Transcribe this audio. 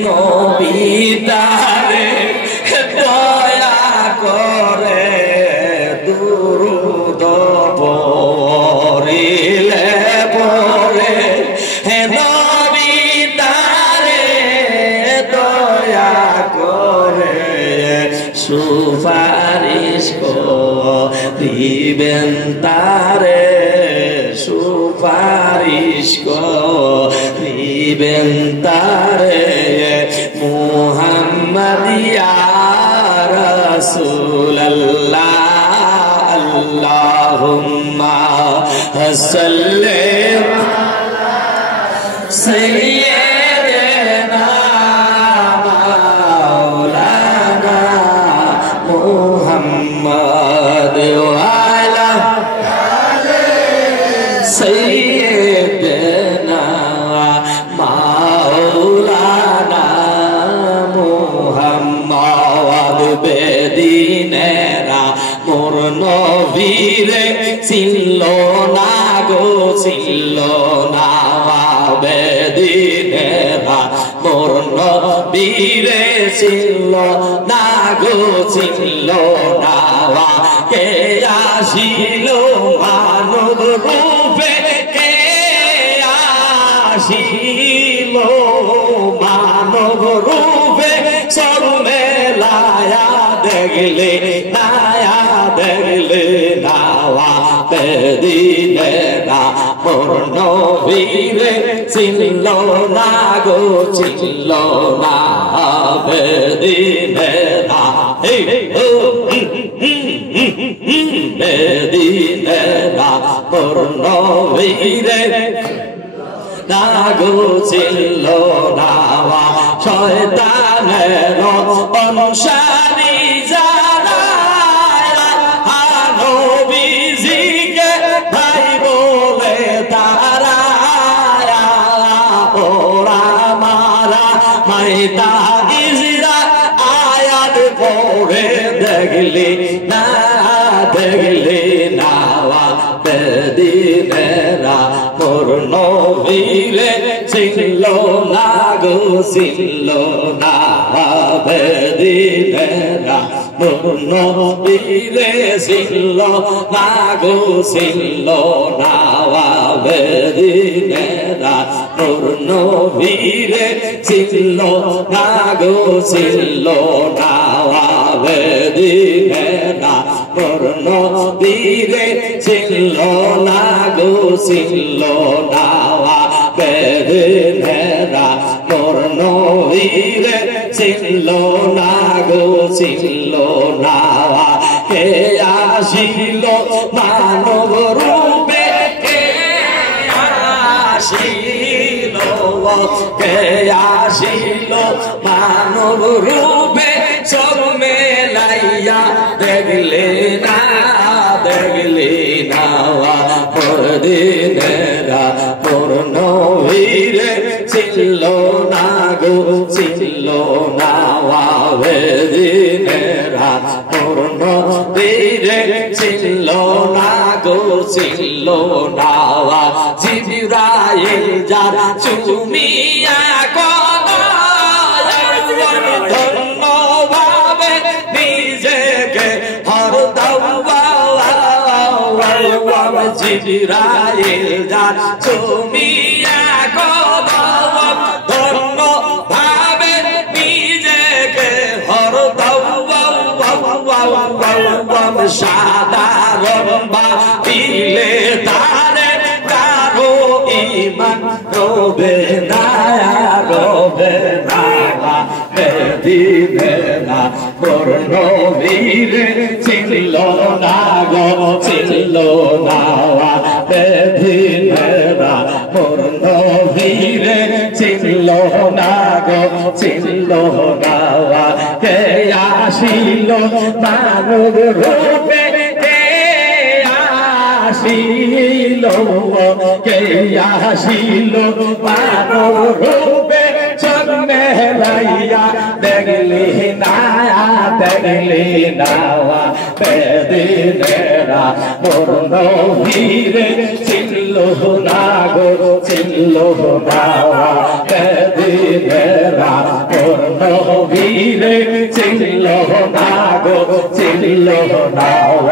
নবীতারে দয়া করে দুরূদ পড়িলে পড়ে নবীতারে দয়া করে সুপারিশ করিবেন তারে সুপারিশ করিবেন তারে মুহাম্মদ ইয়া রাসূলুল্লাহ আল্লাহুম্মা সাল্লি আলা সাইয়্যিদিনা মাওলানা মুহাম্মদ ওয়া আলা আলি সাইয়্যিদিনা মাওলানা মুহাম্মদ বেদিনেরা মোর নবীরে চিনল না গো চিনল না বেদিনেরা মোর নবীরে চিনল না গো চিনল না কে আসিল মানব রূপে কে আসিল মানব রূপে সব মেলায়া দেখলে নায়া দেখলে নাওয়া বেদিনে না মোর নবীরে চিনল না গো চিনল না বেদিনে না বেদিনে না মোর নবীরে না গো চিনল না শয়তানের অনুসারী যারা নবীজিকে ভাই বলে তারা ওরা মারা মাইতা ইজরা আয়াত পড়ে দেখলি না দেখলি না বেদিনেরা মোর নবীরে চিনল না গো চিনল না বেদিনেরা মোর নবীরে চিনল না গো চিনল না বেদিনেরা মোর নবীরে চিনল না গো চিনল না বেদিনেরা মোর নবীরে চিনল না গো চিনল না বেদিনেরা মোর নবীরে চিনল না গো চিনল না কে আসিল মানব রূপে কে আসিল কে আসিল মানব রূপে সব মেলাইয়া দেখলে না দেখলে না বেদিনেরা মোর নবীরে চিনল না গো চিনল না বেদিনেরা মোর নবীরে চিনল না গো চিনল না জিবরাইল যার চুমিয়া ধন্য ভাবে নিজেকে হর দাও জিবরাইল যার চুমিয়া ধন্য ভাবে নিজেকে হর দাও সাধারণ ভাবিলে তারে কারো ইমান রবে না রবে না বেদিনেরা মোর নবীরে চিনল না গো চিনল না বেদিনেরা মোর নবীরে চিনল না গো চিনল না কে আসিল মানব রূপে কে আসিল কে আসিল মানব রূপে সব মেলাইয়া দেখলি না দেখলি না বেদিনেরা মোর নবীরে চিনল না গো চিনল না বেদিনেরা নবীরে চিনল না গো চিনল না